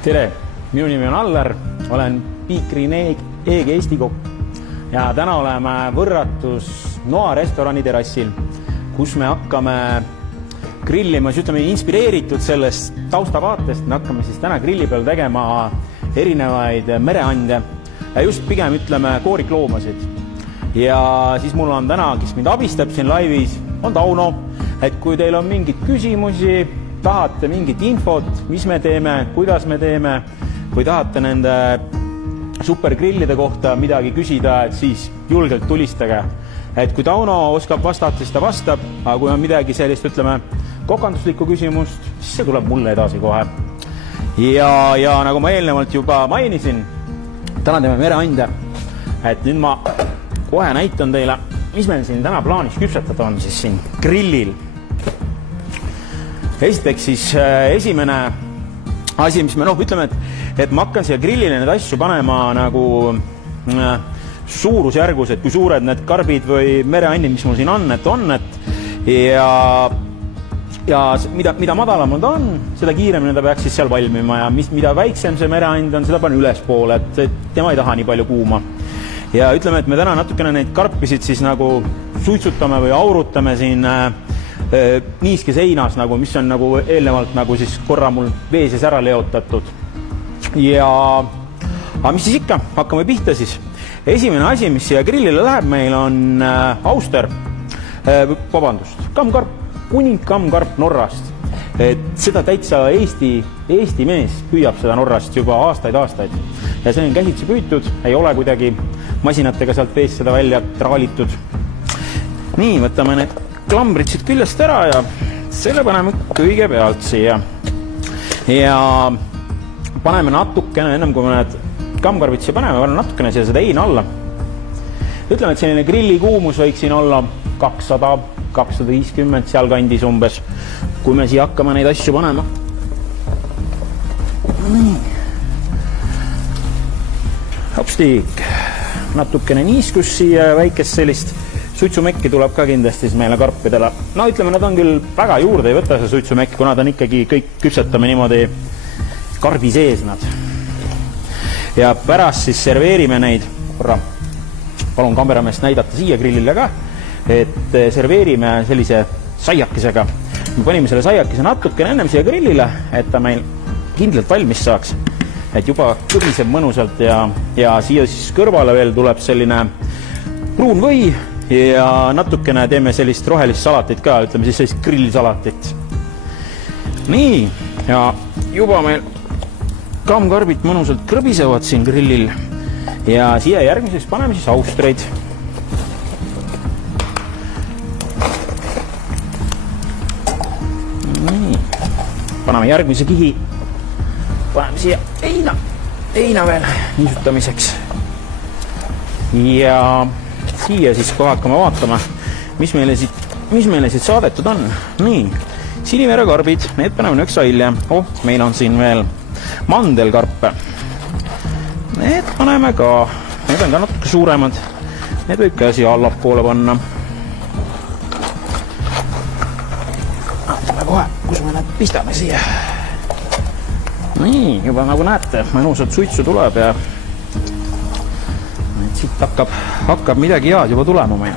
Tere, minu nimi on Allar, olen Piikrin EG Eesti kokk ja täna oleme Võrratus Noa restorani terrassil, kus me hakkame grillima, ütleme inspireeritud sellest taustavaatest, me hakkame siis täna grilli peal tegema erinevaid mereande ja just pigem ütleme koorikloomasid. Ja siis mul on täna, kes mind abistab siin laivis, on Tauno, et kui teil on mingid küsimusi, tahate mingit infot, mis me teeme, kuidas me teeme, kui tahate nende supergrillide kohta midagi küsida, et siis julgelt tulistage. Et kui Tauno oskab vastata, siis ta vastab, aga kui on midagi sellist, ütleme, kokanduslikku küsimust, siis see tuleb mulle edasi kohe. Ja nagu ma eelnevalt juba mainisin, täna teeme mereande, et nüüd ma kohe näitan teile, mis meil siin täna plaanis küpsetada on siis siin grillil. Esiteks siis esimene asi, mis me ütleme, et ma hakkan siia grillile need asju panema nagu suurusjärgus, et kui suured need karbid või mereandid, mis mul siin on, ja mida madalam ta on, seda kiiremini ta peaks siis seal valmima ja mida väiksem see mereand on, seda panen ülespoole, et tema ei taha nii palju kuuma. Ja ütleme, et me täna natukene neid karpisid siis nagu suitsutame või aurutame siin niiske seinas, mis on eelnevalt siis korra mul vee sees ära leotatud. Aga mis siis ikka, hakkame pihta siis. Esimene asi, mis siia grillile läheb, meil on auster, kammkarp, kuning kammkarp Norrast. Et seda täitsa Eesti mees püüab seda Norrast juba aastaid. Ja see on käsitsi püütud, ei ole kuidagi masinatega sealt veest seda välja traalitud. Nii, võtame need klambrid siit küljest ära ja selle paneme kõigepealt siia. Ja paneme natukene, ennem kui me need kammkarbid siia paneme natukene siia seda heina alla. Ütleme, et selline grilli kuumus võiks siin olla 200-250 seal kandis umbes, kui me siia hakkame neid asju panema. Nii. Hopstik. Natukene niiskus siia väikest sellist suitsumekki tuleb ka kindlasti meile karpidele. No ütleme, nad on küll väga juurde ei võta see suitsumekki, kuna ta on ikkagi kõik küpsetame niimoodi karbi sees nad. Ja pärast siis serveerime neid, korra, palun kaamerameest näidata siia grillile ka, et serveerime sellise saiakesega. Me panime selle saiakese natukene ennem siia grillile, et ta meil kindlalt valmis saaks. Et juba kõriseb mõnusalt ja siia siis kõrvale veel tuleb selline pruun või ja natukene teeme sellist rohelist salatit ka, ütleme siis sellist grillsalatit. Nii, ja juba meil kammkarbid mõnusalt krõbisevad siin grillil ja siia järgmiseks paneme siis austreid. Nii, paneme järgmise kihi, paneme siia heina veel niisutamiseks ja siia siis kohe hakkame vaatama, mis meile siit saadetud on. Nii, siniverekarbid, need paneme üks välja. Meil on siin veel mandelkarpe. Need paneme ka, need on ka natuke suuremad. Need võib ka siia allapoole panna. Vaatame kohe, kus me need pistame siia. Nii, juba nagu näete, mõnusat suitsu tuleb ja siit hakkab midagi head juba tulema meil.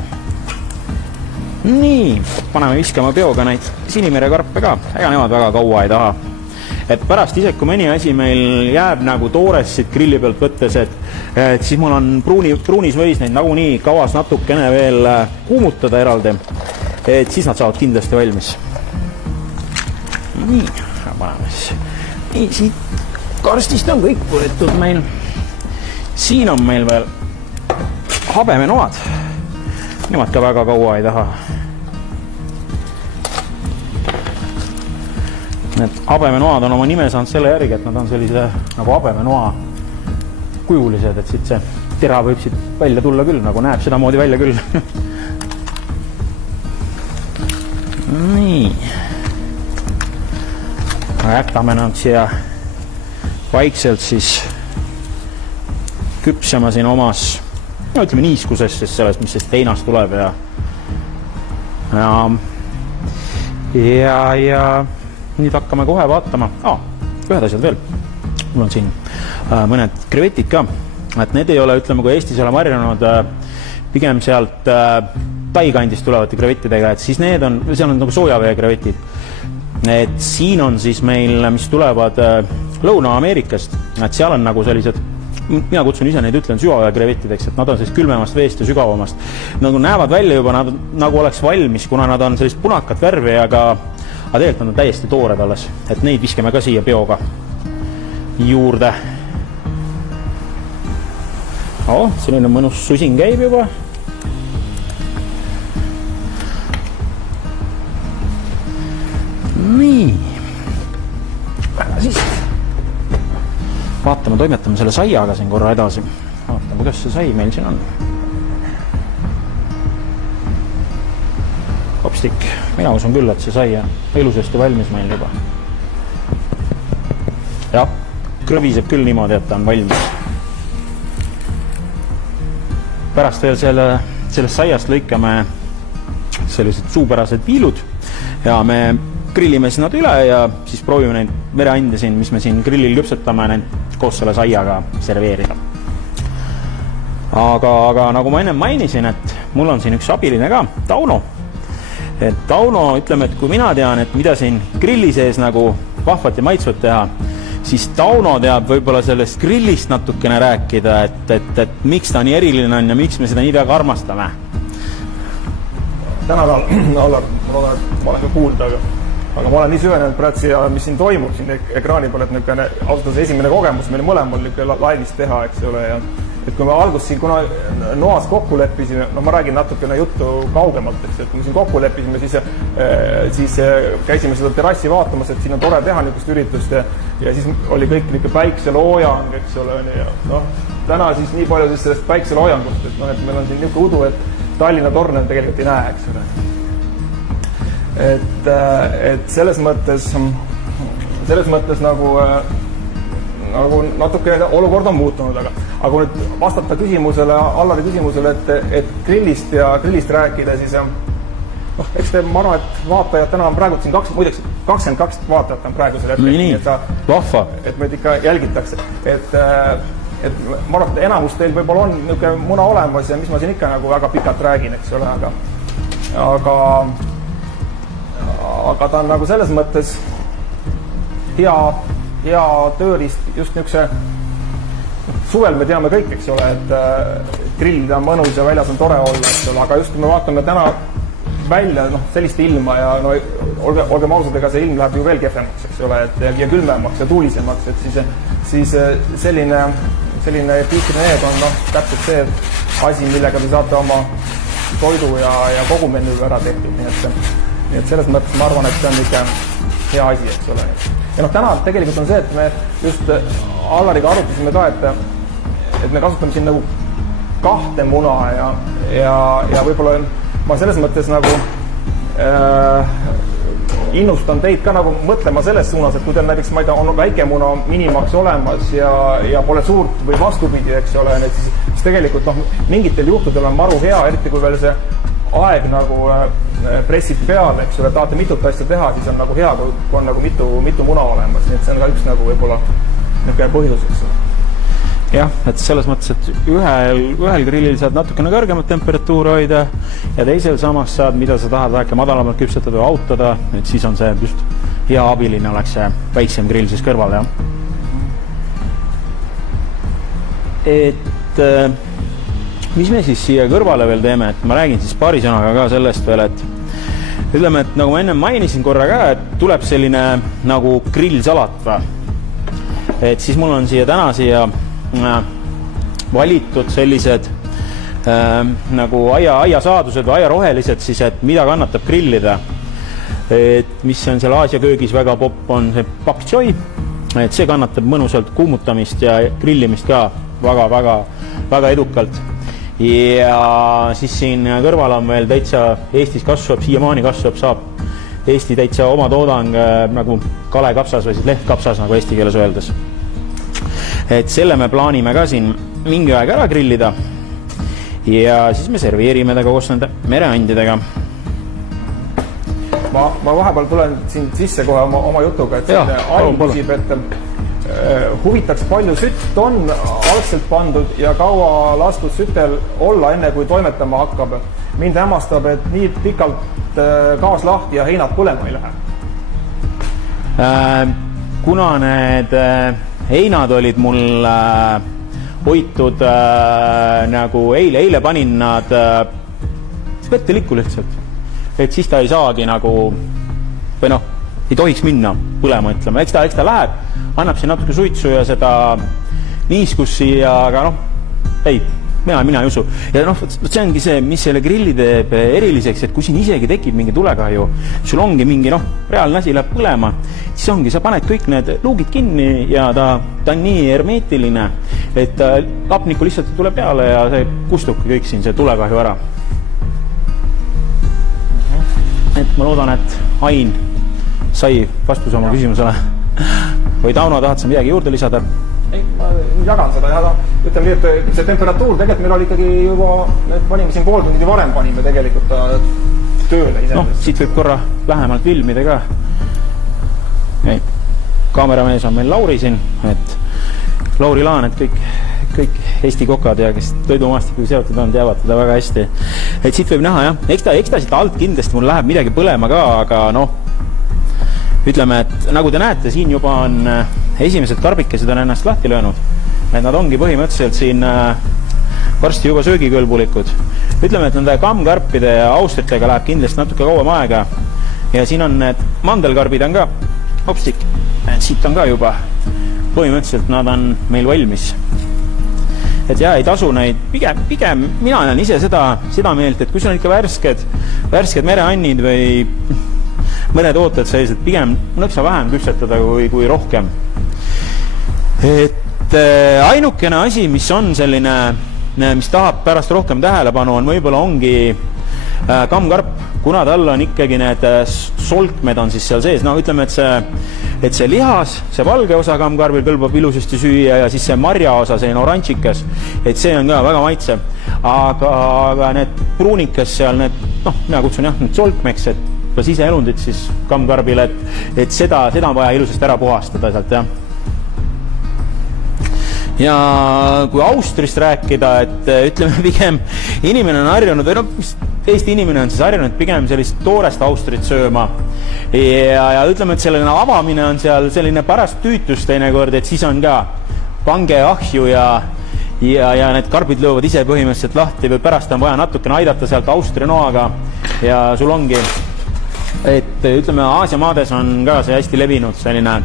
Nii, paneme viskama peoga neid sinimerekarpe ka, ega nemad väga kaua ei taha. Et pärast ise, kui mõni asi meil jääb nagu toores siit grilli pealt võttes, et siis mul on pruunis võis neid nagunii kavas natukene veel kuumutada eraldi, et siis nad saavad kindlasti valmis. Nii, paneme siis. Nii, siit karstist on kõik võetud meil. Siin on meil veel habemenoad. Nemad ka väga kaua ei taha. Need habemenoad on oma nime saanud selle järgi, et nad on sellise nagu habemenoa kujulised, et siit see tera võib siit välja tulla küll, nagu näeb seda moodi välja küll. Nii. Jätame nad siia vaikselt siis küpsema siin omas, ütleme niiskusest, sest sellest, mis sest heinast tuleb ja nüüd hakkame kohe vaatama. Ühed asjad veel. mul on siin mõned krevetid ka, et need ei ole, ütleme, kui Eestis ole marjanud pigem sealt taikandist tulevate krevettidega, et siis need on, seal on nagu soojavee krevetid. Et siin on siis meil, mis tulevad Lõuna-Ameerikast, et seal on nagu sellised, mina kutsun ise neid, ütlen sügavvee krevettideks, et nad on sellist külmemast veest ja sügavamast. Nagu näevad välja juba, nad nagu oleks valmis, kuna nad on sellist punakat värvi, aga tegelikult nad on täiesti toored alles, et neid viskame ka siia peoga juurde. Selline mõnus susin käib juba. Nii. Siis vaatame, toimetame selle saiaga siin korra edasi. Vaatame, kuidas see sai meil siin on. Kopstik. Mina usun küll, et see sai on ilusasti valmis meil juba. Jah, krõviseb küll niimoodi, et ta on valmis. Pärast veel sellest saiast lõikame sellised suupärased piilud ja me grillime siis nad üle ja siis proovime neid vereande siin, mis me siin grillil küpsetame, neid koos selle saiaga serveerida. Aga nagu ma enne mainisin, et mul on siin üks abiline ka, Tauno. Et Tauno, ütleme, et kui mina tean, et mida siin grilli sees nagu vahvat ja maitsvat teha, siis Tauno teab võib-olla sellest grillist natukene rääkida, et miks ta nii eriline on ja miks me seda nii väga armastame. Tänan, Allar, ma olen ka kuulda, aga ma olen nii süvenenud praegu siia, mis siin toimub siin ekraani peal, et niisugune ausalt esimene kogemus meil mõlemal laivist teha, eks ole, ja et kui me alguses siin, kuna noas kokku leppisime, no ma räägin natukene juttu kaugemalt, eks, et kui me siin kokku leppisime, siis käisime seda terrassi vaatamas, et siin on tore teha niisugust üritust ja siis oli kõik niisugune päikseloojang, eks ole, ja noh, täna siis nii palju siis sellest päikseloojangust, et noh, et meil on siin niisugune udu, et Tallinna torne tegelikult ei näe, eks ole. Et selles mõttes nagu natuke olukord on muutunud, aga kui nüüd vastata küsimusele, Allari küsimusele, et grillist rääkida, siis noh, eks te, ma arvan, et vaatajad täna on praegu siin 22 vaatajat on praegusel hetkel. Nii, vahva. Et meid ikka jälgitakse. Et ma arvan, et enamus teil võib-olla on niisugune muna olemas ja mis ma siin ikka nagu väga pikalt räägin, eks ole, aga ta on nagu selles mõttes hea tööriist just niisuguse suvel me teame kõik, eks ole, et grillida on mõnus ja väljas on tore olla, eks ole, aga just kui me vaatame täna välja sellist ilma ja no olgem ausad, ega see ilm läheb ju veel kehvemaks, eks ole, ja külmemaks ja tuulisemaks, et siis selline piikrineed on täpselt see asi, millega te saate oma toidu ja kogu menüü ära tehtud, nii et selles mõttes ma arvan, et see on ikka hea asi, eks ole. Ja täna tegelikult on see, et me just Allariga arutasime ka, et me kasutame siin nagu 2 muna ja võib-olla ma selles mõttes nagu innustan teid ka nagu mõtlema selles suunas, et kui teil näiteks, ma ei tea, on väike muna minimaks olemas ja pole suurt või vastupidi, eks ole, siis tegelikult mingitel juhtudel on maru hea, eriti kui veel see aeg nagu pressid peale, eks ole, tahate mitut asja teha, siis on nagu hea, kui on nagu mitu muna olemas, nii et see on ka üks nagu võib-olla niisugune põhjus, eks ole. Jah, et selles mõttes, et ühel grillil saad natukene kõrgemat temperatuuri hoida ja teisel samas saad, mida sa tahad väike madalamalt küpsetada või autada, et siis on see just hea abiline oleks see väiksem grill siis kõrval, jah. Et mis me siis siia kõrvale veel teeme, et ma räägin siis paari sõnaga ka sellest veel, et ütleme, et nagu ma enne mainisin korra ka, et tuleb selline nagu grillsalat. Et siis mul on täna siia valitud sellised nagu aiasaadused või aiarohelised siis, et mida kannatab grillida. Et mis on seal Aasia köögis väga popp, on see pak choi, et see kannatab mõnusalt kuumutamist ja grillimist ka väga edukalt. Ja siis siin kõrval on veel täitsa Eestis kasvab, siiamaani saab Eesti täitsa oma toodang nagu kalekapsas või siis lehtkapsas nagu eesti keeles öeldes. Et selle me plaanime ka siin mingi aeg ära grillida ja siis me serveerime ta koos nende mereandidega. Ma vahepeal tulen siin sisse kohe oma jutuga, et Ain küsib, et huvitaks, palju sütt on algselt pandud ja kaua lastud sütel olla, enne kui toimetama hakkab. Mind hämmastab, et nii pikalt gaas lahti ja heinad põlema ei lähe. Kuna need heinad olid mul hoitud nagu eile panin nad vette likku lihtsalt, et siis ta ei saagi nagu või noh, ei tohiks minna põlema, ütlema, eks ta läheb, annab siin natuke suitsu ja seda niiskussi, aga noh, ei, mina ei usu. Ja noh, see ongi see, mis selle grilli teeb eriliseks, et kui siin isegi tekib mingi tulekahju, sul ongi mingi reaalne asi läheb põlema, siis ongi, sa paned kõik need luugid kinni ja ta on nii hermeetiline, et hapnikku lihtsalt tuleb peale ja see kustubki kõik siin see tulekahju ära. Et ma loodan, et Ain sai vastuse oma küsimusele. Või Tauno, tahad sa midagi juurde lisada? Ei, ma jagan seda ja ütleme nii, et see temperatuur tegelikult meil oli ikkagi juba, me panime siin pool tundi varem panime tegelikult tööle ise. Noh, siit võib korra lähemalt filmida ka. Kaameramees on meil Lauri siin, et Lauri Laan, et kõik Eesti kokad ja kes toidumaastikuga seotud on, teavad teda väga hästi. Et siit võib näha, jah, eks ta siit alt kindlasti mul läheb midagi põlema ka, aga noh, ütleme, et nagu te näete, siin juba on esimesed karbikesed on ennast lahti löönud. Et nad ongi põhimõtteliselt siin varsti juba söögikõlbulikud. Ütleme, et nende kammkarpide ja austritega läheb kindlasti natuke kauem aega. Ja siin on need mandelkarbid on ka, hopstik, siit on ka juba. Põhimõtteliselt nad on meil valmis. Et jah, ei tasu neid, pigem mina olen ise seda meelt, et kui sul on ikka värsked mereannid või mõretooted sellised, pigem nõksa vähem küpsetada kui rohkem. Et ainukene asi, mis on selline, mis tahab pärast rohkem tähelepanu, on võib-olla ongi kammkarp, kuna tal on ikkagi need solkmed on siis seal sees. No ütleme, et see lihas, see valge osa kammkarbil kõlbab ilusasti süüa ja siis see marja osa, selline oranžikas, et see on ka väga maitsev. Aga need pruunikes seal, mina kutsun jah, need solkmeks, et siseelundid siis kammkarbil, et seda on vaja ilusasti ära puhastada sealt, jah. Ja kui Austrist rääkida, et ütleme pigem inimene on harjunud, või Eesti inimene on siis harjunud pigem sellist toorest Austrit sööma ja ütleme, et selline avamine on seal selline pärast tüütus teinekord, et siis on ka pange ahju ja need karbid löövad ise põhimõtteliselt lahti või pärast on vaja natukene aidata sealt Austria noaga ja sul ongi et ütleme, Aasia maades on ka see hästi levinud selline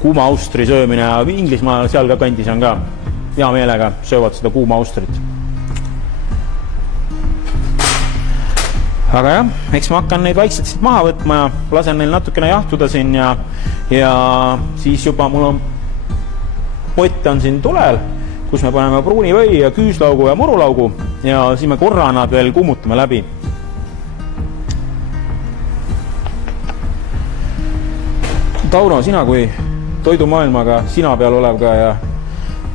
kuuma austri söömine ja Inglismaal seal ka kandis on ka hea meelega söövad seda kuuma austrit. Aga jah, eks ma hakkan neid vaikselt siit maha võtma ja lasen neil natukene jahtuda siin ja siis juba mul on pott on siin tulel, kus me paneme pruuni või ja küüslaugu ja murulaugu ja siis me korra nad veel kummutame läbi. Tauno, sina kui toidumaailmaga sina peal olev ka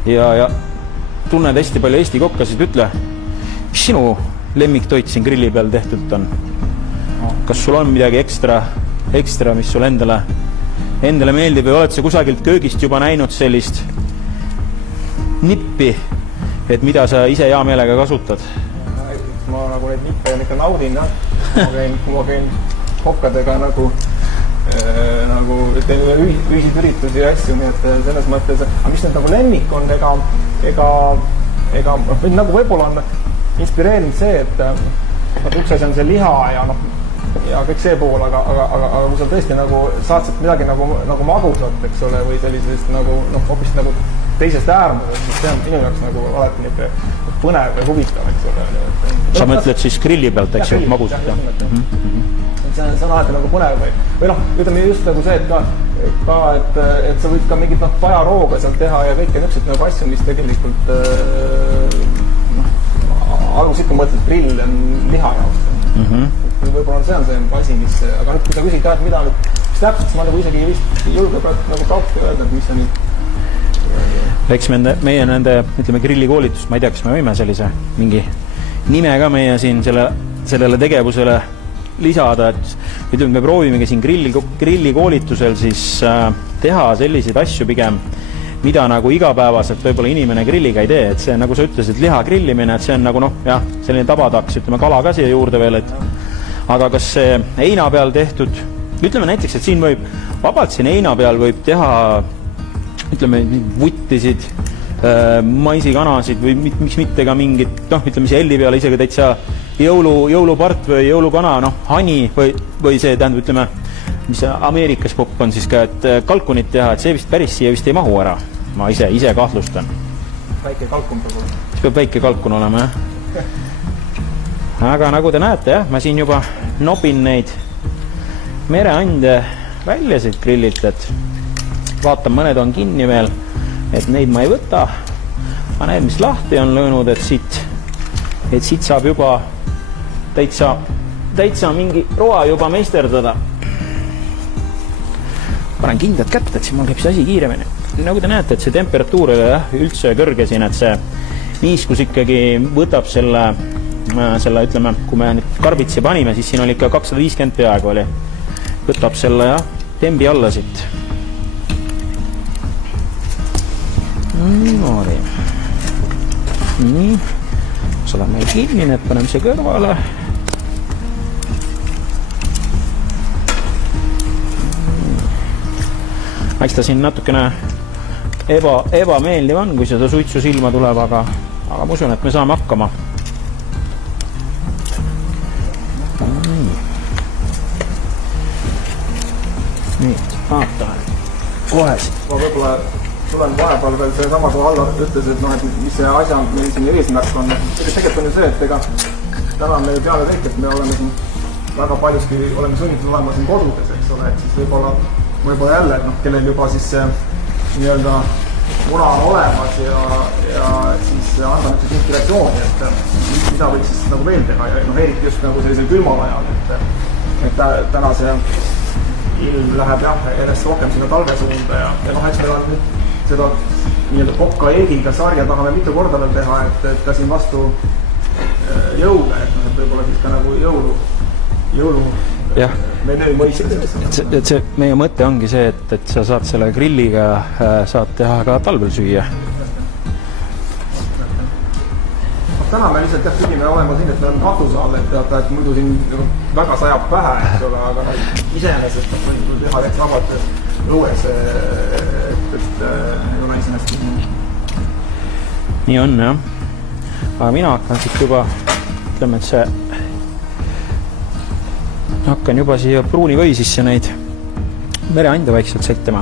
ja tunned hästi palju Eesti kokkasid, ütle, mis sinu lemmiktoit siin grilli peal tehtud on? Kas sul on midagi ekstra, mis sul endale meeldib või oled sa kusagilt köögist juba näinud sellist nippi, et mida sa ise hea meelega kasutad? Ma nagu neid nippe ikka naudin, kui ma käin kokkadega nagu teeme ühiseid üritusi ja asju, nii et selles mõttes, aga mis need nagu lemmik on, ega nagu võib-olla on inspireerinud see, et üks asi on see liha ja kõik see pool, aga kui sa tõesti nagu saad sealt midagi nagu magusat, eks ole, või sellisest nagu hoopis nagu teisest äärmusest, siis see on minu jaoks nagu alati niisugune põnev ja huvitav, eks ole. Sa mõtled siis grilli pealt, eks ju, magusat? See on alati nagu põnev või ütleme just nagu see, et sa võid ka mingit pajarooga sealt teha ja kõike niisugused nagu asju, mis tegelikult algus ikka mõtled grill on liha jaoks. Võib-olla see on see asi, mis, aga nüüd kui sa küsid, et mida nüüd, mis täpselt, siis ma nagu isegi vist julge nagu kaupti öelda, et mis sa nüüd eks meie nende, ütleme, grillikoolitust, ma ei tea, kas me võime sellise mingi nime ka meie siin sellele tegevusele lisada, et ütleme, me proovimegi siin grillikoolitusel siis teha selliseid asju pigem, mida nagu igapäevaselt võib-olla inimene grilliga ei tee, et see, nagu sa ütlesid, liha grillimine, et see on nagu noh, jah, selline tabataks, ütleme kala ka siia juurde veel, et aga kas see heina peal tehtud, ütleme näiteks, et siin võib, vabalt siin heina peal võib teha, ütleme, vuttisid, maisikanasid või miks mitte ka mingit, noh, ütleme see helli peale isegi täitsa jõulupart või jõulukana, noh, hani või see, tähendab, ütleme, mis Ameerikas popp on siis ka, et kalkunit teha, et see vist päris siia vist ei mahu ära. Ma ise kahtlustan. Väike kalkun peab olema. Siis peab väike kalkun olema, jah. Aga nagu te näete, jah, ma siin juba nobin neid mereande välja siit grillilt, et vaatan, mõned on kinni veel, et neid ma ei võta. Aga need, mis lahti on löönud, et siit saab juba täitsa mingi roa juba meisterdada. Panen kindlad kätte, et siin mul käib see asi kiiremini. Nagu te näete, et see temperatuur ei ole üldse kõrge siin, et see niiskus ikkagi võtab selle, ütleme, kui me nüüd karbitsi panime, siis siin oli ikka 250 peaaegu oli. Võtab selle, jah, tembi alla siit. Noori. Nii. Saadab meil kinni, need paneme see kõrvale. Eks ta siin natukene ebameeldiv on, kui seda suitsu silma tuleb, aga ma usun, et me saame hakkama. Nii, vaatame. Kohe siit. Ma võib-olla tulen vahepeal veel see sama, kui Allar ütles, et noh, et mis see asja meil siin eesmärk on. Tegelikult on ju see, et ega täna me teame kõik, et me oleme siin väga paljuski oleme sunnitud olema siin kodudes, eks ole, et siis võib-olla jälle, et noh, kellel juba siis see nii-öelda muna on olemas ja siis anda nüüd inspiratsiooni, et mida võiks siis nagu veel teha ja noh, eriti just nagu sellisel külmal ajal, et täna see ilm läheb jah, järjest rohkem sinna talve suunda ja noh, eks meil on nüüd seda nii-öelda Pokka Eegiga sarja tahame mitu korda veel teha, et ka siin vastu jõule, et võib-olla siis ka nagu jõulu menüü mõistes. Et see meie mõte ongi see, et sa saad selle grilliga saad teha ka talvel süüa. Täna me lihtsalt pidime olema siin, et meil on katuse all, et teata, et muidu siin väga sajab pähe, eks ole, aga iseenesest võib teha täitsa vabalt õues, et ei ole iseenesest. Nii on, jah. Aga mina hakkan siit juba, ütleme, et see hakkan juba siia pruuni või sisse neid mereande vaikselt sättima.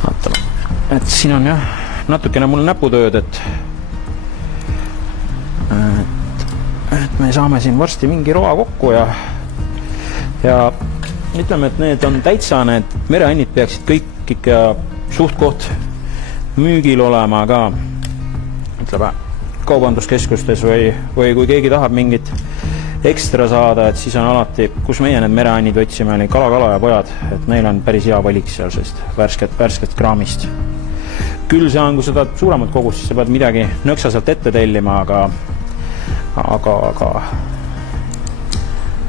Vaatame, et siin on jah natukene mul näputööd, et me saame siin varsti mingi roa kokku ja ütleme, et need on täitsa, need mereannid peaksid kõik ikka suht koht müügil olema ka, ütleme, kaubanduskeskustes või kui keegi tahab mingit ekstra saada, et siis on alati, kus meie need mereannid võtsime, oli Kala ja pojad, et neil on päris hea valik seal, sest värsket kraamist. Küll see on, kui sa tahad suuremat kogust, siis sa pead midagi nõksa sealt ette tellima, aga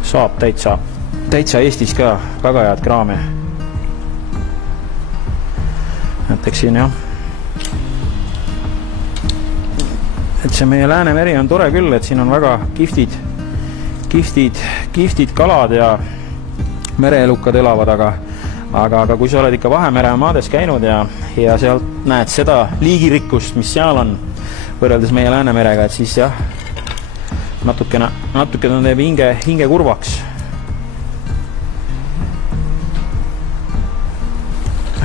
saab täitsa Eestis ka väga head kraami. Et eks siin jah, et see meie Läänemeri on tore küll, et siin on väga kihvtid kalad ja mereelukad elavad, aga kui sa oled ikka Vahemere maades käinud ja sealt näed seda liigirikkust, mis seal on võrreldes meie Läänemerega, et siis jah, natukene teeb hinge kurvaks.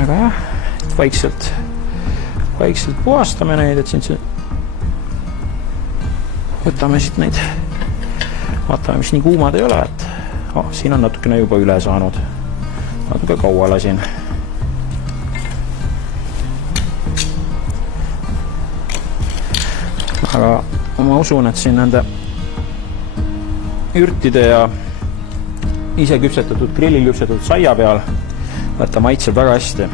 Aga jah, vaikselt puhastame neid, et siin see võtame siit neid, vaatame, mis nii kuumad ei ole, et siin on natukene juba üle saanud, natuke kaua lasin. Aga ma usun, et siin nende ürtide ja ise küpsetatud, grillil küpsetatud saia peal võtta maitseb väga hästi.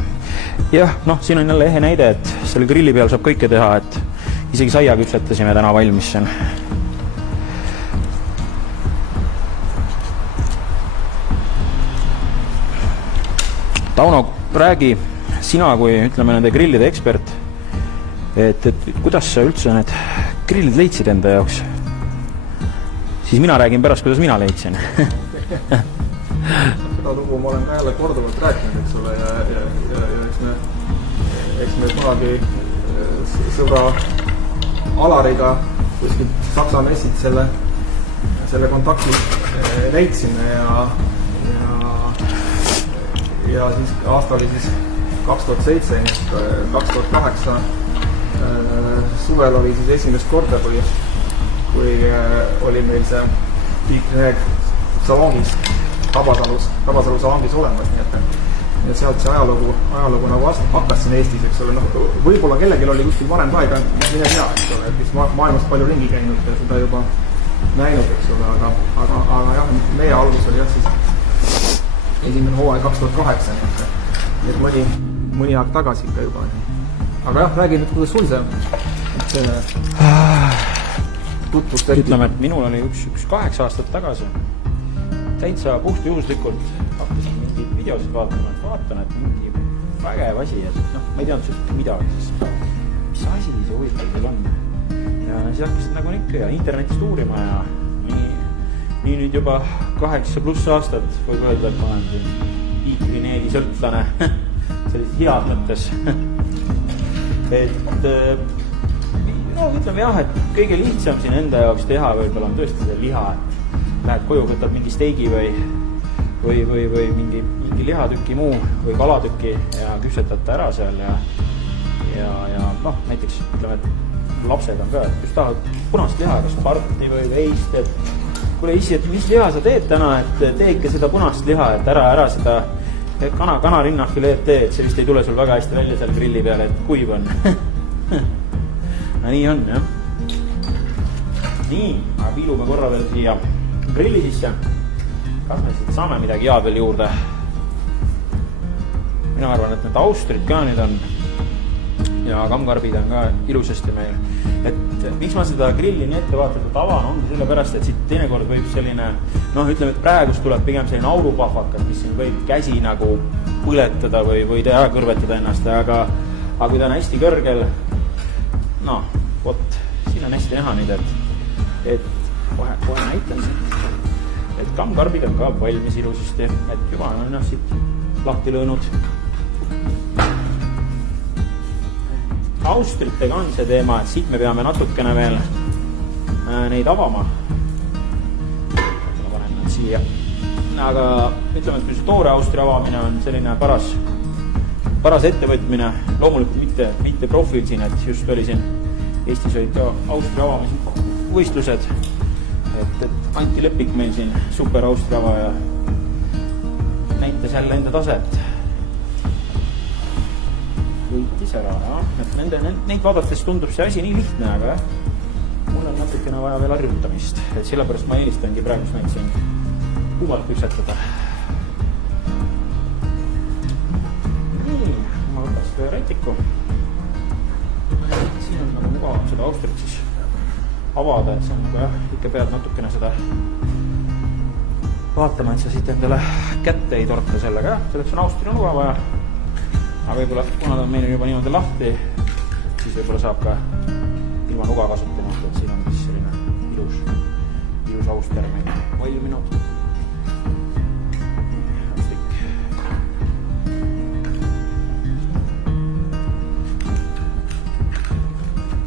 Jah, noh, siin on jälle ehe näide, et selle grilli peal saab kõike teha, et isegi saia küpsetasime täna valmis siin. Tauno, räägi sina kui, ütleme, nende grillide ekspert, et kuidas sa üldse need grillid leidsid enda jaoks? Siis mina räägin pärast, kuidas mina leidsin. Seda lugu ma olen ka jälle korduvalt rääkinud, eks ole, ja eks me kunagi sõbra Alariga kuskil Saksa messid selle kontakti leidsime ja siis aasta oli siis 2007, 2008 suvel oli siis esimest korda, kui oli meil see Piikrineeg salongis, Tabasalu salongis olemas, nii et sealt see ajalugu nagu hakkas siin Eestis, eks ole, võib-olla kellelgi oli kuskil varem ka, ega mine tea, eks ole, et kes maailmas palju ringi käinud ja seda juba näinud, eks ole, aga jah, meie algus oli jah siis esimene hooaeg 2008, nii et mõni aeg tagasi ikka juba. Aga jah, räägi nüüd, kuidas sul see tutvust eriti? Ütleme, et minul oli üks 8 aastat tagasi täitsa puht juhuslikult hakkasin mingeid videosid vaatan, et mingi vägev asi, et ma ei teadnud sellest midagi, siis mis asi see huvitav teil on. Ja siis hakkasid nagu ikka ja internetist uurima ja nii nüüd juba 8+ aastat võib öelda, et ma olen siin Piikrineegi sõltlane sellises head mõttes. Ütleme jah, et kõige lihtsam siin enda jaoks teha võib-olla on tõesti see liha, et lähed koju, võtad mingi steigi või mingi lihatüki muu või kalatüki ja küpsetad ära seal ja näiteks ütleme, et lapsed on ka, et just tahavad punast liha, kas parti või veist, et kuule isi, et mis liha sa teed täna, et tee ikka seda punast liha, et ära seda kanarinnafileed tee, et see vist ei tule sul väga hästi välja seal grilli peale, et kuiv on. No nii on, jah. Nii, aga piilume korra veel siia grilli sisse. Kas me siit saame midagi head veel juurde? Mina arvan, et need austrid ka nüüd on ja kammkarbid on ka ilusasti meil. Et miks ma seda grilli nii ettevaatlikult avan, ongi sellepärast, et siit teinekord võib selline, ütleme, et praegust tuleb pigem selline aurupahvakas, mis siin võib käsi nagu põletada või ära kõrvetada ennast, aga kui ta on hästi kõrgel, siin on hästi näha nüüd, et kohe näitan siit, et kammkarbid on ka valmis ilusasti, et juba on ennast siit lahti lõõnud. Austritega on see teema, et siit me peame natukene veel neid avama. Ma panen nad siia. Aga ütleme, et kui see toore austri avamine on selline paras ettevõtmine, loomulikult mitte profil siin, et just oli siin Eestis olid ka austri avamise võistlused, et Anti Lepik meil siin super austri avaja näitas jälle enda taset. Võitis ära, et neid vaadates tundub see asi nii lihtne, aga mul on natukene vaja veel harjutamist, et sellepärast ma eelistangi praegust neid siin kuumalt küpsetada. Nii, ma võtas rätiku. Siin on nagu mugavam seda austrit siis avada, et see on nagu jah, ikka pead natukene seda vaatama, et sa siit endale kätte ei torka sellega, selleks on austri nuga vaja. Aga võib-olla, kuna ta on meil juba niimoodi lahti, siis võib-olla saab ka ilma nuga kasutama, et siin on siis selline ilus auster meil valminud. Austrik.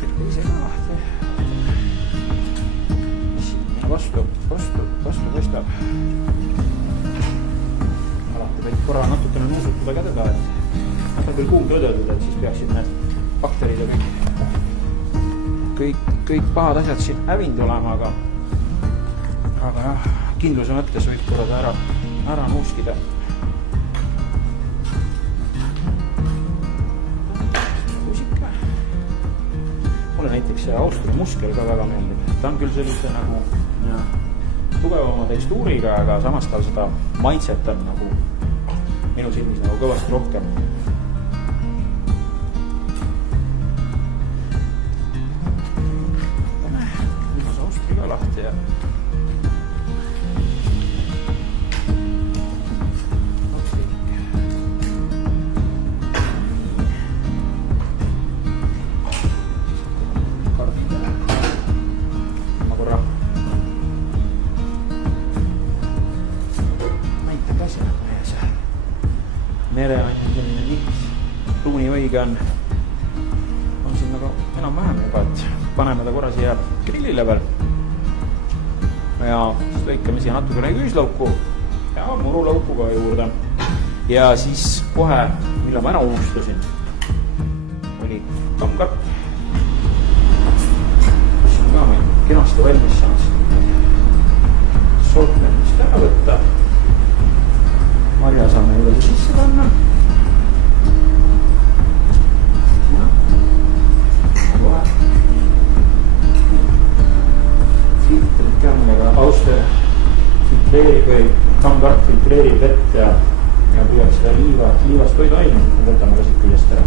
Teise ka lahti. Siin vastu paistab. Alati võid korra natukene nuusutada kädega, et on küll kuum töödeldud, et siis peaksid need bakterid ja kõik pahad asjad siin hävinud olema, aga jah, kindluse mõttes võib korrada ära nuuskida. Mulle näiteks see austri muskel ka väga meeldib. Ta on küll sellise nagu tugevama tekstuuriga, aga samas tal seda maitset on nagu minu silmis nagu kõvasti rohkem. Lahti ja valge on siin nagu enam-vähem juba, et paneme ta korra siia grillile veel ja siis lõikame siia natukene küüslauku ja murulauku ka juurde ja siis kohe, mille ma ära unustasin, oli kammkarp, mis on ka meil kenasti valmis saanud sortmentist ära võtta. Marja saame üle sisse panna. Filtrid ka millega auste filtreerib või kammkarp filtreerib vett ja püüab seda liivast toiduaine, me võtame ka siit küljest ära.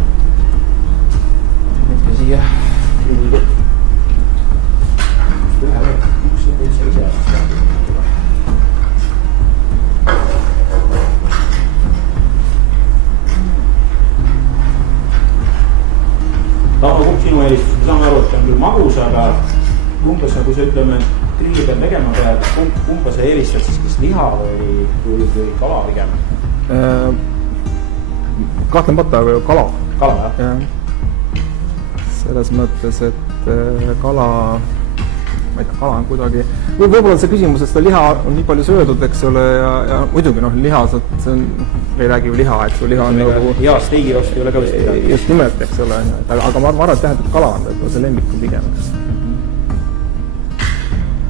Mõtle siia grillile. Ühe veel, üks ja teise ise. Taha sinu eelistus, me saame aru, et on küll magus, aga umbes nagu sa ütleme, grilli peal tegema pead, kumba sa eelistad siis kas liha või kala pigem? Kahtlemata kala. Kala, jah? Selles mõttes, et kala, ma ei tea, kala on kuidagi, võib-olla see küsimus, et seda liha on nii palju söödud, eks ole, ja muidugi liha, see on, ei räägi ju liha, eks ju, liha on nagu hea steigirost ei ole ka vist midagi. Just nimelt, eks ole, aga ma arvan, et tähendab kala on võib-olla see lemmik on pigem.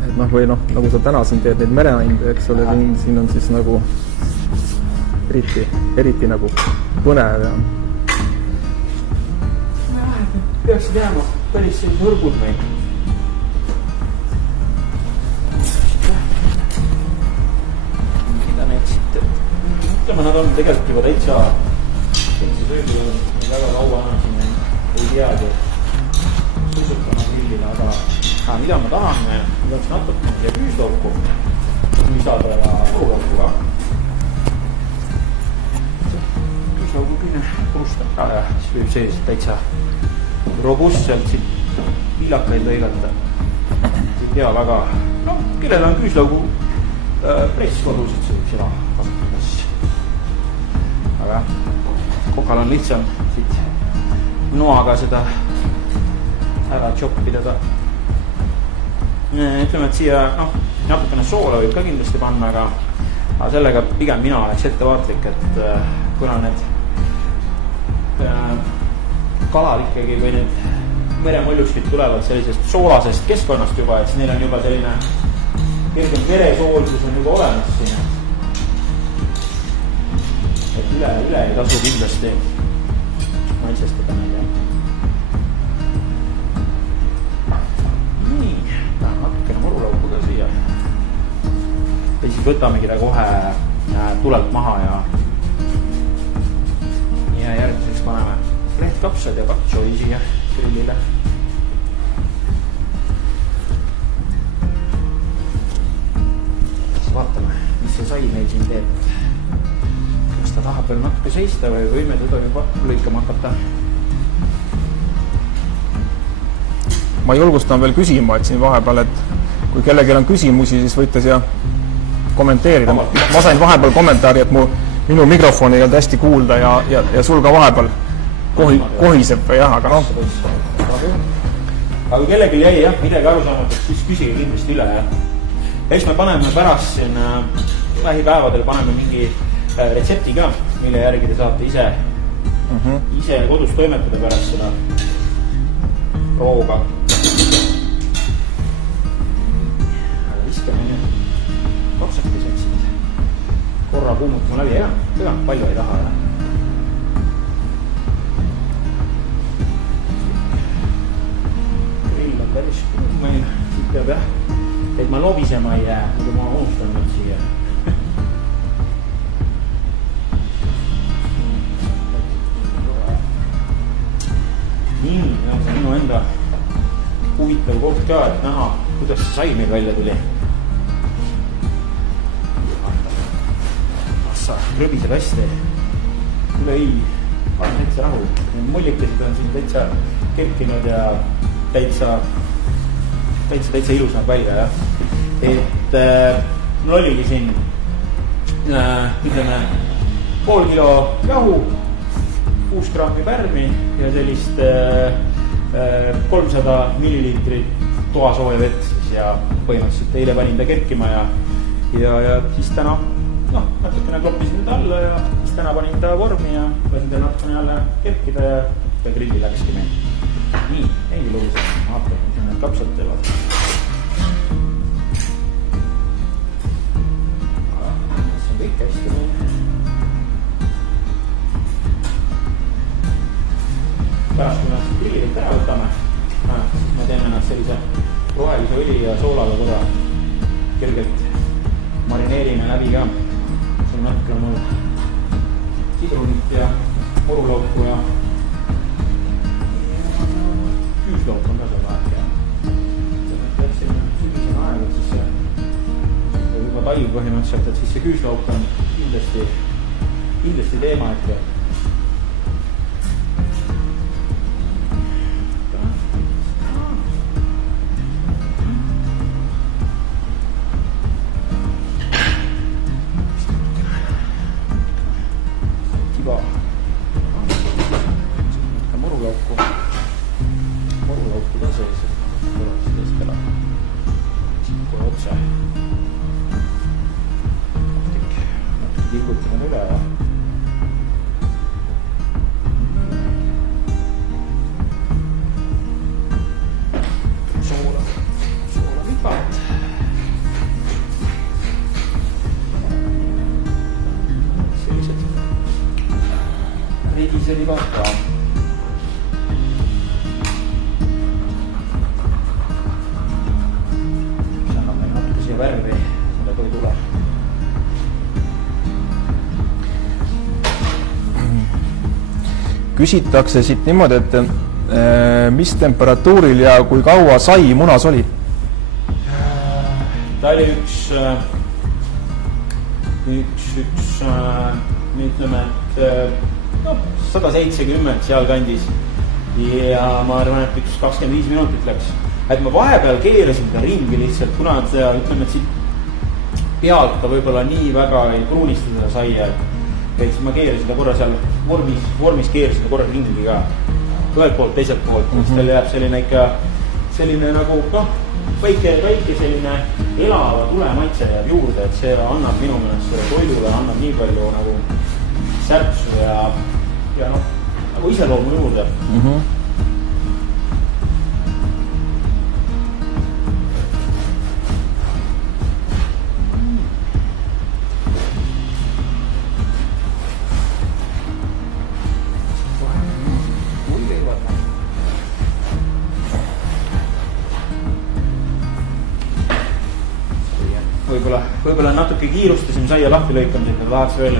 Et või nagu sa täna siin teed neid mereainde, eks ole, siin on siis nagu eriti nagu põnev ja peaksid jääma päris sellised hõrgud meil. Mida need siit, ütleme, nad on tegelikult juba täitsa söödud, väga kaua enam siin ei teagi suusutama grillile, aga mida ma tahan, ma tahaks natuke siia küüslauku lisada ja murulauku ka. Küüslaugu küünne purustab ka ja siis võib sellised täitsa robustselt siit viilakaid lõigata. Ei tea väga, kellel on küüslaugu press kodus, et see võib seda kasutada siis. Aga kokal on lihtsam siit noaga seda ära choppida ta. Ütleme, et siia natukene soola võib ka kindlasti panna, aga sellega pigem mina oleks ettevaatlik, et kuna need kalad ikkagi või need meremolluskid tulevad sellisest soolasest keskkonnast juba, et neil on juba selline kergem veresoolsus on juba olemas siin. Et üle ei tasu kindlasti maitsestada neid, jah. Nii, natukene murulauku ka siia. Ja siis võtamegi ta kohe tulelt maha ja järgmiseks paneme lehtkapsad ja pak choi siia grillile. Siis vaatame, mis see sai meil siin teeb. Kas ta tahab veel natuke seista või võime teda juba lõikama hakata? Ma julgustan veel küsima, et siin vahepeal, et kui kellelgi on küsimusi, siis võite siia kommenteerida. Ma sain vahepeal kommentaari, et minu mikrofoni ei olnud hästi kuulda ja sul ka vahepeal kohiseb või jah, aga Aga kui kellelgi jäi midagi aru saanud, siis küsige kindlasti üle. Ja siis me paneme pärast siin lähipäevadel paneme mingi retsepti ka, mille järgi te saate ise kodus toimetada pärast seda rooga. Viskame kapsakesed siit korra kuumutama läbi ja palju ei taha. Päris kuum meil siit peab jah, et ma lobisema ei jää, muidu ma unustan nüüd siia. Nii, see on minu enda huvitav koht ka, et näha, kuidas see sai meil välja tuli. Assa, rõbised hästi. Üle ei, olen täitsa rahul. Mollikesid on siin täitsa kerkinud ja täitsa ilusad välja, jah. Et mul oligi siin, ütleme, pool kilo jahu, 6 grammi pärmi ja sellist 300 milliliitrit toasooja vett siis ja põhimõtteliselt eile panin ta kerkima ja siis täna natukene kloppisin ta alla ja siis täna panin ta vormi ja lasin ta natukene jälle kerkida ja grilli läkski meil. Nii, eingi lugised, vaatan, mis need kapsad teevad. See on kõik hästi meil. Pärast, kui me grillid ära võtame, siis me teeme ennast sellise rohelise õli ja soolaga korra kergelt marineerime läbi ka. See on natuke mul sidrunit ja murulauku ja küüslauk on ka seal vahet ja läks selline sügisene aeg, et siis see juba talv põhimõtteliselt, et siis see küüslauk on kindlasti teema hetkel. Murulauku ka sellised kohe otsa natuke liigutame üle ja soola vipat sellised redise libat ka. Värvi, mida kui tule. Küsitakse siit niimoodi, et mis temperatuuril ja kui kaua sai munas oli? Ta oli üks ütleme, et 170 seal kandis ja ma arvan, et üks 25 minutit läks. Et ma vahepeal keerasin ta ringi lihtsalt, kuna ütleme, et siit pealt ta võib-olla nii väga ei pruunista seda saia, et siis ma keerasin ta korra seal vormis keerasin ta korra ringi ka ühelt poolt, teiselt poolt, siis tal jääb selline ikka selline nagu väike selline elava tulemaitse jääb juurde, et see annab minu meelest selle toidule annab nii palju nagu särtsu ja nagu iseloomu juurde. Võib-olla natuke kiirustasim saia lahti lõikamisega, tahaks veel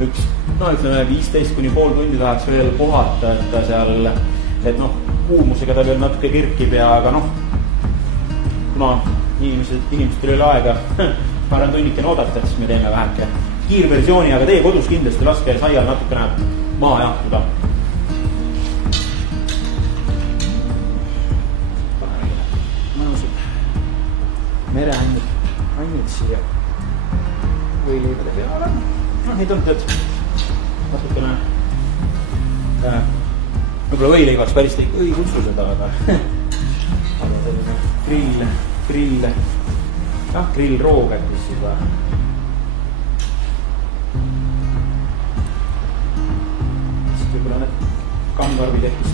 ütleme 15 kuni pool tundi tahaks veel kohata, et ta seal, et kuumusega ta veel natuke kerkib ja aga kuna inimestel ei ole aega parem tunnikene oodata, siis me teeme väheke kiirversiooni, aga teie kodus kindlasti laske saial natukene maa jahtuda. Mõnusad mereandid siia võileibade peale. Neid on natukene võib-olla võileivaks päris ei kutsu seda, aga selline grillroog äkki siis või. Siis võib-olla need kannkarvid äkki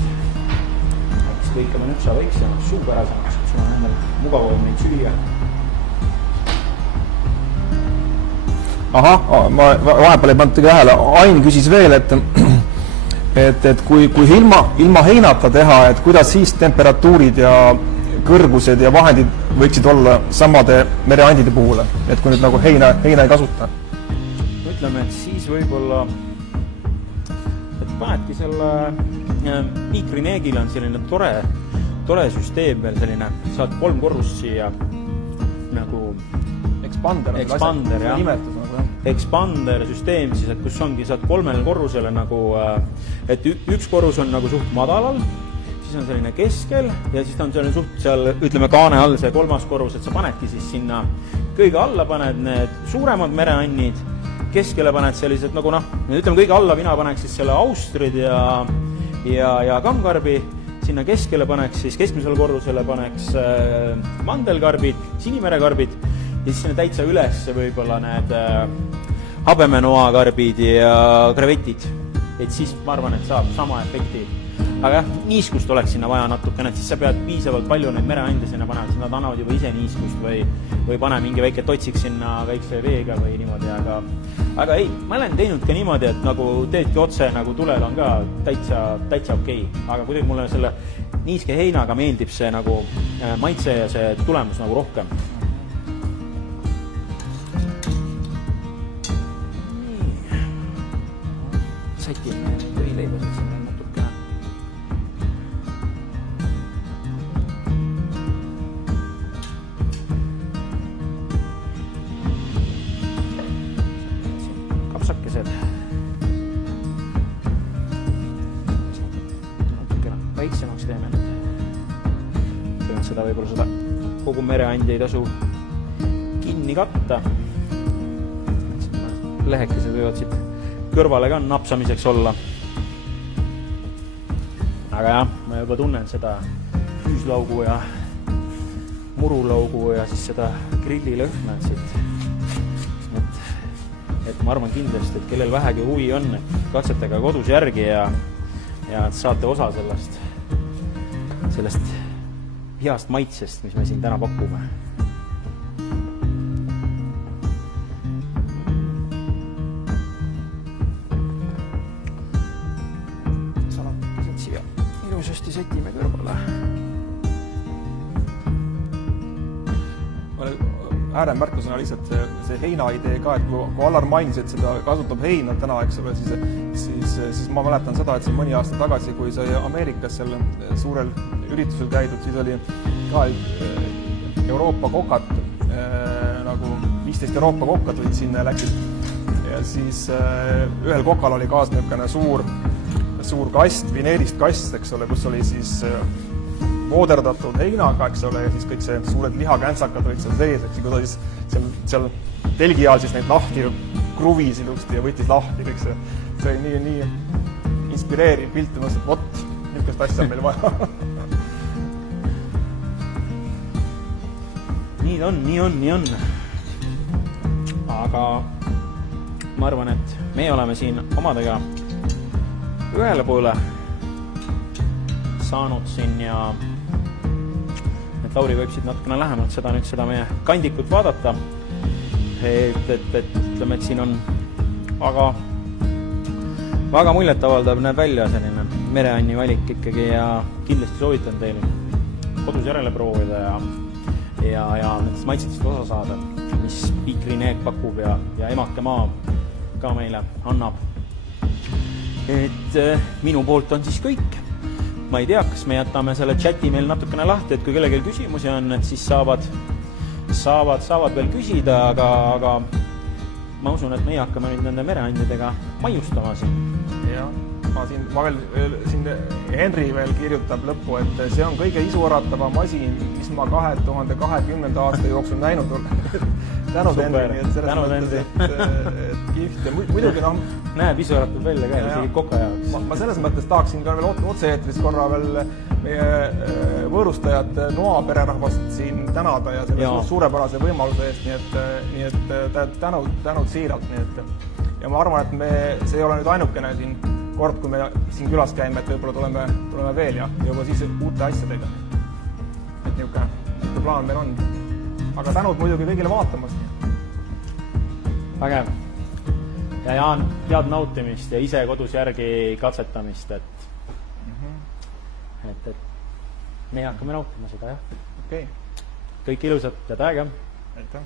lõikame nüpsa väiksemaks, suupärasemaks, kus on endal mugavam neid süüa. Ahah, ma vahepeal ei pannud tähele, Ain küsis veel, et kui ilma heinata teha, et kuidas siis temperatuurid ja kõrgused ja vahendid võiksid olla samade mereandide puhul, et kui nüüd nagu heina ei kasuta? Ütleme, et siis võib-olla, et panedki selle Piikrineegil on selline tore süsteem veel selline, saad 3 korrust siia nagu Expander, jah. Expander süsteem siis, et kus ongi, saad 3 korrusele nagu, et üks korrus on nagu suht madalal, siis on selline keskel ja siis on selline suht seal, ütleme, kaane all see 3. korrus, et sa panedki siis sinna kõige alla paned need suuremad mereannid keskele paned sellised nagu ütleme kõige alla mina paneks siis selle austrid ja kammkarbi, sinna keskele paneks siis keskmisele kordusele paneks mandelkarbid, sinimerekarbid ja siis sinna täitsa üles võib-olla need habemenoakarbid ja krevetid, et siis ma arvan, et saab sama efekti. Aga jah, niiskust oleks sinna vaja natukene, et siis sa pead piisavalt palju neid mereande sinna panema, siis nad annavad juba ise niiskust või pane mingi väike totsik sinna väikse veega või niimoodi, aga ei, ma olen teinud ka niimoodi, et nagu teedki otse, nagu tulel on ka täitsa okei. Aga kuidagi mulle selle niiske heinaga meeldib see nagu maitse ja see tulemus nagu rohkem. Sätime võileibasid sinna natukene. Kapsakesed. Natukene väiksemaks teeme nüüd. Seda võib-olla seda kogu mereandi ei tasu kinni katta. Lehekesed võivad siit kõrvale ka napsamiseks olla. Aga jah, ma juba tunnen seda küüslaugu ja murulaugu ja siis seda grillilõhna siit. Et ma arvan kindlasti, et kellel vähegi huvi on, et katsetage kodus järgi ja saate osa sellest heast maitsest, mis me siin täna pakume. Sätime kõrvale. Ääremärkusena lihtsalt see heina idee ka, et kui Allar mainis, et seda kasutab heina täna, eks ole, siis ma mäletan seda, et see mõni aasta tagasi, kui sai Ameerikas selle suurel üritusel käidud, siis oli ka Euroopa kokad, nagu 15 Euroopa kokad võid sinna ja läksid. Ja siis ühel kokal oli kaas niisugune suur kast, vineerist kast, eks ole, kus oli siis vooderdatud heinaga, eks ole, ja siis kõik see suured lihakäntsakad olid seal sees, eks, kui ta siis seal telgi all siis neid lahti kruvis ilusti ja võttis lahti kõik see. See oli nii inspireeriv pilt ja mõtlesin, et vot, niisugust asja on meil vaja. Nii on. Aga ma arvan, et me oleme siin omadega ühele poole saanud siin ja et Lauri võib siit natukene lähemalt seda meie kandikut vaadata. Et ütleme, et siin on väga muljetavaldav näeb välja selline mereanni valik ikkagi ja kindlasti soovitan teil kodus järele proovida ja nendest maitsetest osa saada, mis Peak Green pakub ja emake maa ka meile annab. Et minu poolt on siis kõik. Ma ei tea, kas me jätame selle chati meil natukene lahti, et kui kellelgi küsimusi on, et siis saavad veel küsida, aga ma usun, et meie hakkame nüüd nende mereandidega maiustama siin. Ja, ma veel siin Henri veel kirjutab lõppu, et see on kõige isuoratava masin, mis ma 2020. aasta jooksul näinud olen. Tänud Henri, et selles mõttes, et kihvt ja muidugi näeb isuoratab välja ka isegi koka jaoks. Ma selles mõttes tahaksin ka veel otse-eetris korra veel meie võõrustajad Noa pererahvast siin tänada ja selle suurepärase võimaluse eest, nii et tänud siiralt. Ja ma arvan, et see ei ole nüüd ainukene siin kord, kui me siin külas käime, et võib-olla tuleme veel ja juba siis uute asjadega. Et niisugune plaan meil on. Aga tänud muidugi kõigile vaatamast. Vägev. Ja Jaan, head nautimist ja ise kodus järgi katsetamist, et me hakkame nautima seda, jah. Okay. Kõik ilusat ja tähega. Aitäh.